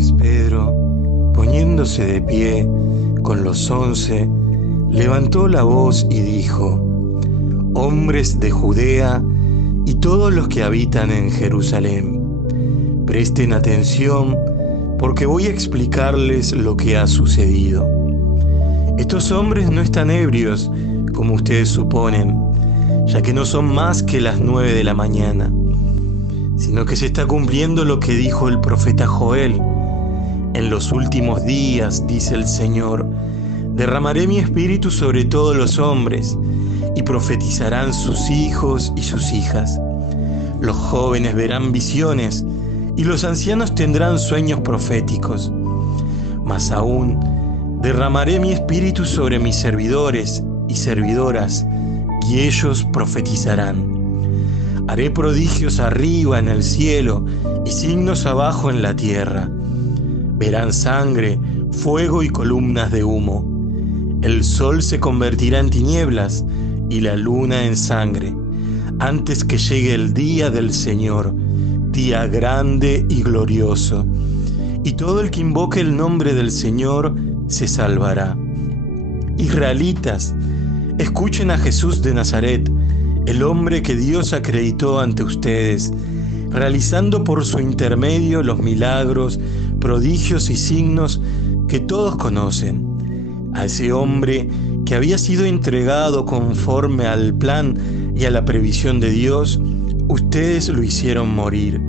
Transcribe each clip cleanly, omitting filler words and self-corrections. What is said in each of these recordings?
Entonces Pedro, poniéndose de pie con los 11, levantó la voz y dijo: Hombres de Judea y todos los que habitan en Jerusalén, presten atención porque voy a explicarles lo que ha sucedido. Estos hombres no están ebrios, como ustedes suponen, ya que no son más que las 9 de la mañana, sino que se está cumpliendo lo que dijo el profeta Joel. En los últimos días, dice el Señor, derramaré mi espíritu sobre todos los hombres, y profetizarán sus hijos y sus hijas. Los jóvenes verán visiones, y los ancianos tendrán sueños proféticos. Más aún, derramaré mi espíritu sobre mis servidores y servidoras, y ellos profetizarán. Haré prodigios arriba en el cielo y signos abajo en la tierra. Verán sangre, fuego y columnas de humo. El sol se convertirá en tinieblas y la luna en sangre, antes que llegue el día del Señor, día grande y glorioso. Y todo el que invoque el nombre del Señor se salvará. Israelitas, escuchen a Jesús de Nazaret, el hombre que Dios acreditó ante ustedes, realizando por su intermedio los milagros, prodigios y signos que todos conocen. A ese hombre que había sido entregado conforme al plan y a la previsión de Dios, ustedes lo hicieron morir,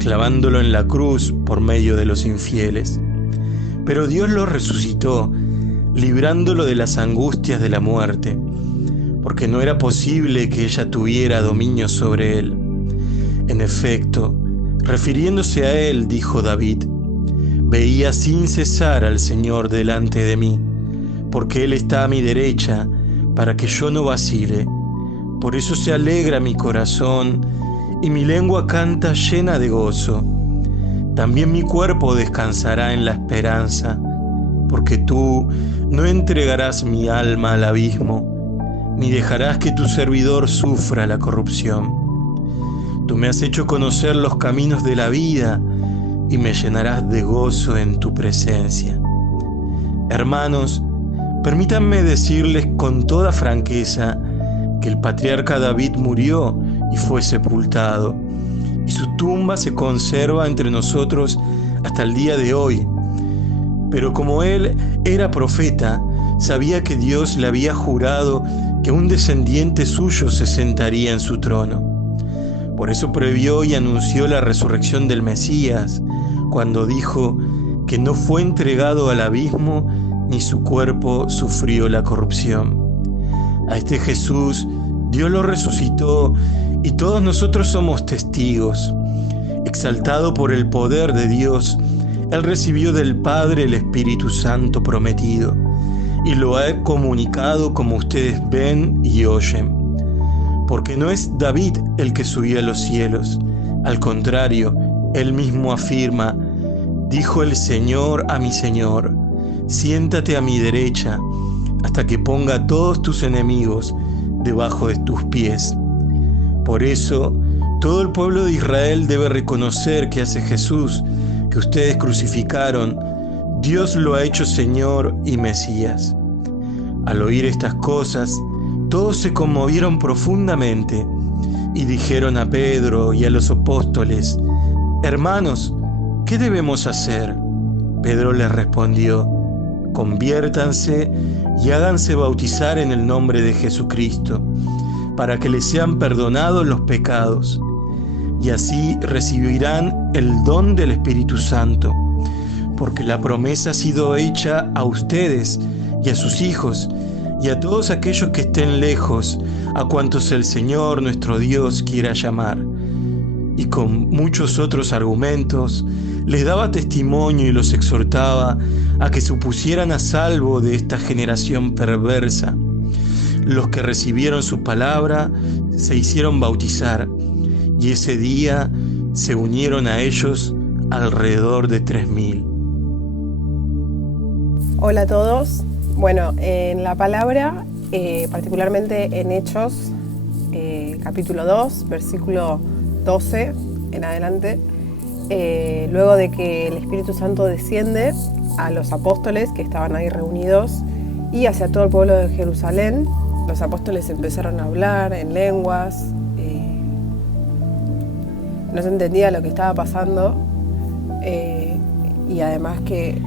clavándolo en la cruz por medio de los infieles. Pero Dios lo resucitó, librándolo de las angustias de la muerte, porque no era posible que ella tuviera dominio sobre él. En efecto, refiriéndose a él, dijo David: Veía sin cesar al Señor delante de mí, porque Él está a mi derecha, para que yo no vacile. Por eso se alegra mi corazón, y mi lengua canta llena de gozo. También mi cuerpo descansará en la esperanza, porque tú no entregarás mi alma al abismo, ni dejarás que tu servidor sufra la corrupción. Tú me has hecho conocer los caminos de la vida, y me llenarás de gozo en tu presencia. Hermanos, permítanme decirles con toda franqueza que el patriarca David murió y fue sepultado, y su tumba se conserva entre nosotros hasta el día de hoy. Pero como él era profeta, sabía que Dios le había jurado que un descendiente suyo se sentaría en su trono. Por eso previó y anunció la resurrección del Mesías, cuando dijo que no fue entregado al abismo, ni su cuerpo sufrió la corrupción. A este Jesús Dios lo resucitó, y todos nosotros somos testigos. Exaltado por el poder de Dios, Él recibió del Padre el Espíritu Santo prometido, y lo ha comunicado como ustedes ven y oyen. Porque no es David el que subió a los cielos, al contrario, él mismo afirma: dijo el Señor a mi Señor, siéntate a mi derecha, hasta que ponga a todos tus enemigos debajo de tus pies. Por eso, todo el pueblo de Israel debe reconocer que a ese Jesús que ustedes crucificaron, Dios lo ha hecho Señor y Mesías. Al oír estas cosas, todos se conmovieron profundamente y dijeron a Pedro y a los apóstoles: Hermanos, ¿qué debemos hacer? Pedro les respondió: Conviértanse y háganse bautizar en el nombre de Jesucristo, para que les sean perdonados los pecados, y así recibirán el don del Espíritu Santo, porque la promesa ha sido hecha a ustedes y a sus hijos, y a todos aquellos que estén lejos, a cuantos el Señor nuestro Dios quiera llamar. Y con muchos otros argumentos les daba testimonio y los exhortaba a que se pusieran a salvo de esta generación perversa. Los que recibieron su palabra se hicieron bautizar, y ese día se unieron a ellos alrededor de 3.000. Hola a todos. Bueno, en la palabra, particularmente en Hechos, capítulo 2, versículo 12 en adelante, luego de que el Espíritu Santo desciende a los apóstoles que estaban ahí reunidos y hacia todo el pueblo de Jerusalén, los apóstoles empezaron a hablar en lenguas, no se entendía lo que estaba pasando, y además que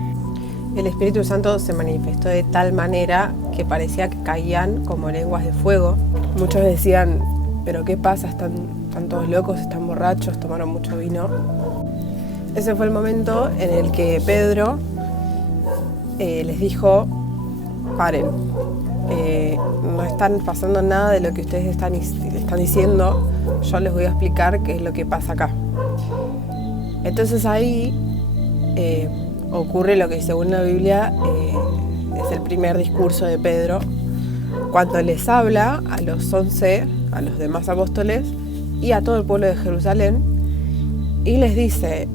el Espíritu Santo se manifestó de tal manera que parecía que caían como lenguas de fuego. Muchos decían, ¿pero qué pasa? Están todos locos, están borrachos, tomaron mucho vino. Ese fue el momento en el que Pedro les dijo, paren, no están pasando nada de lo que ustedes están diciendo, yo les voy a explicar qué es lo que pasa acá. Entonces ahí ocurre lo que según la Biblia es el primer discurso de Pedro, cuando les habla a los 11, a los demás apóstoles y a todo el pueblo de Jerusalén, y les dice,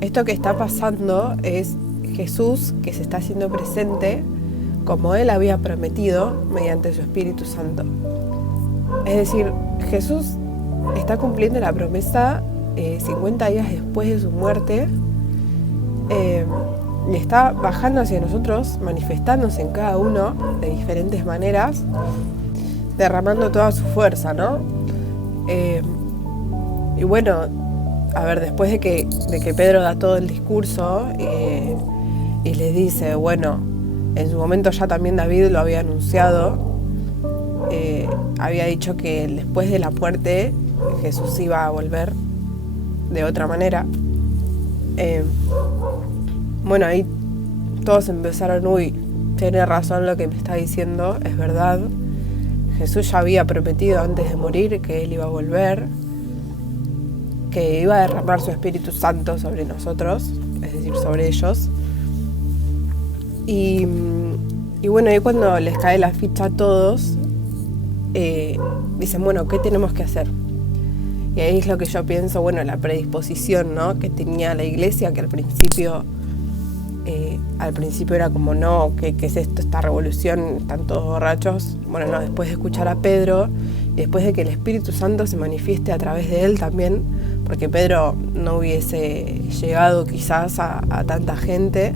esto que está pasando es Jesús que se está haciendo presente como Él había prometido mediante su Espíritu Santo. Es decir, Jesús está cumpliendo la promesa 50 días después de su muerte, y está bajando hacia nosotros, manifestándose en cada uno de diferentes maneras, derramando toda su fuerza, ¿no? Y bueno, a ver, después de que Pedro da todo el discurso y les dice, bueno, en su momento ya también David lo había anunciado, había dicho que después de la muerte Jesús iba a volver de otra manera. Bueno, ahí todos empezaron, uy, tiene razón lo que me está diciendo, es verdad. Jesús ya había prometido antes de morir que Él iba a volver, que iba a derramar su Espíritu Santo sobre nosotros, es decir, sobre ellos. Y bueno, ahí cuando les cae la ficha a todos, dicen, bueno, ¿qué tenemos que hacer? Y ahí es lo que yo pienso, bueno, la predisposición, ¿no?, que tenía la iglesia, que al principio era como, no, ¿qué es esto, esta revolución? Están todos borrachos. Bueno, no, después de escuchar a Pedro y después de que el Espíritu Santo se manifieste a través de él también, porque Pedro no hubiese llegado quizás a tanta gente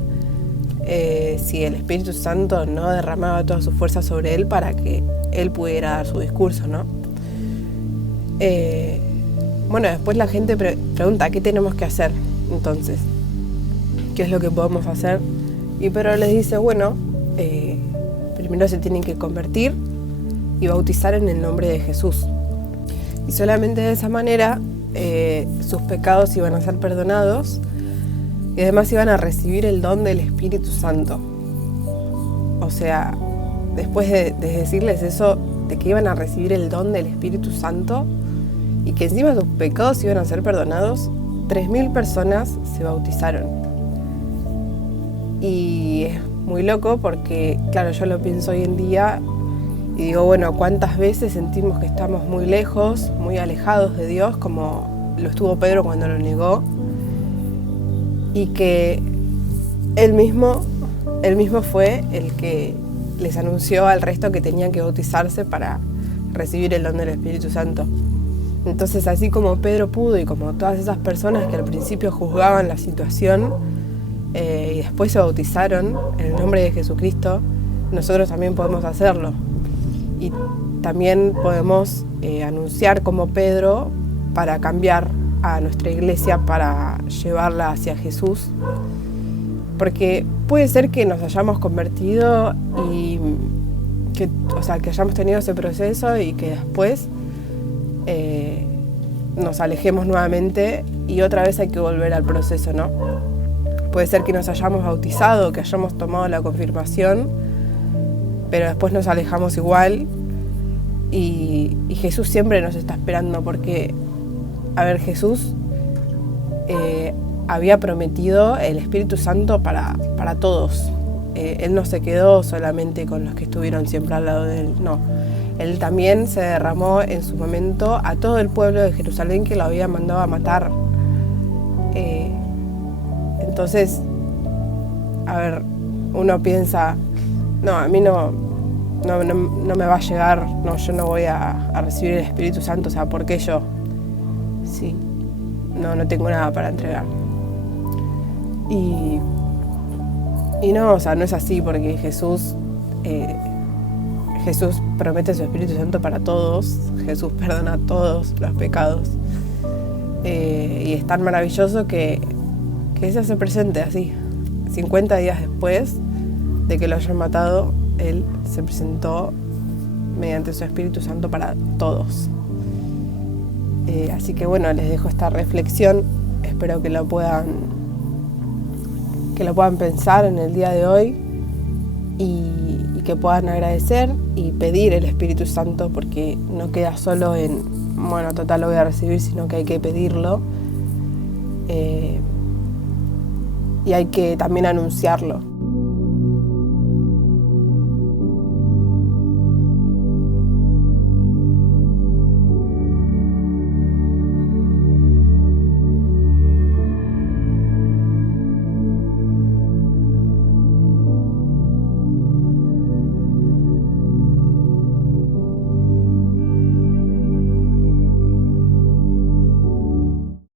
si el Espíritu Santo no derramaba toda su fuerza sobre él para que él pudiera dar su discurso, ¿no? Bueno, después la gente pregunta, ¿qué tenemos que hacer entonces? ¿Qué es lo que podemos hacer? Y Pedro les dice, bueno, primero se tienen que convertir y bautizar en el nombre de Jesús. Y solamente de esa manera sus pecados iban a ser perdonados y además iban a recibir el don del Espíritu Santo. O sea, después de decirles eso, de que iban a recibir el don del Espíritu Santo y que encima sus pecados iban a ser perdonados, 3.000 personas se bautizaron. Y es muy loco porque, claro, yo lo pienso hoy en día y digo, bueno, ¿cuántas veces sentimos que estamos muy lejos, muy alejados de Dios, como lo estuvo Pedro cuando lo negó? Y que él mismo fue el que les anunció al resto que tenían que bautizarse para recibir el don del Espíritu Santo. Entonces, así como Pedro pudo y como todas esas personas que al principio juzgaban la situación y después se bautizaron en el nombre de Jesucristo, nosotros también podemos hacerlo. Y también podemos anunciar como Pedro para cambiar a nuestra iglesia, para llevarla hacia Jesús. Porque puede ser que nos hayamos convertido y que hayamos tenido ese proceso y que después nos alejemos nuevamente y otra vez hay que volver al proceso, ¿no? Puede ser que nos hayamos bautizado, que hayamos tomado la confirmación, pero después nos alejamos igual y Jesús siempre nos está esperando porque, a ver, Jesús había prometido el Espíritu Santo para todos. Él no se quedó solamente con los que estuvieron siempre al lado de él, no. Él también se derramó en su momento a todo el pueblo de Jerusalén que lo había mandado a matar. Entonces, a ver, uno piensa, no, a mí no me va a llegar, no, yo no voy a recibir el Espíritu Santo, o sea, ¿por qué yo? Sí. no tengo nada para entregar. Y no, o sea, no es así, porque Jesús promete su Espíritu Santo para todos. Jesús perdona todos los pecados. Y es tan maravilloso que se hace presente así. 50 días después de que lo hayan matado, Él se presentó mediante su Espíritu Santo para todos. Así que bueno, les dejo esta reflexión. Espero que lo puedan pensar en el día de hoy y que puedan agradecer y pedir el Espíritu Santo, porque no queda solo en, bueno, total lo voy a recibir, sino que hay que pedirlo y hay que también anunciarlo.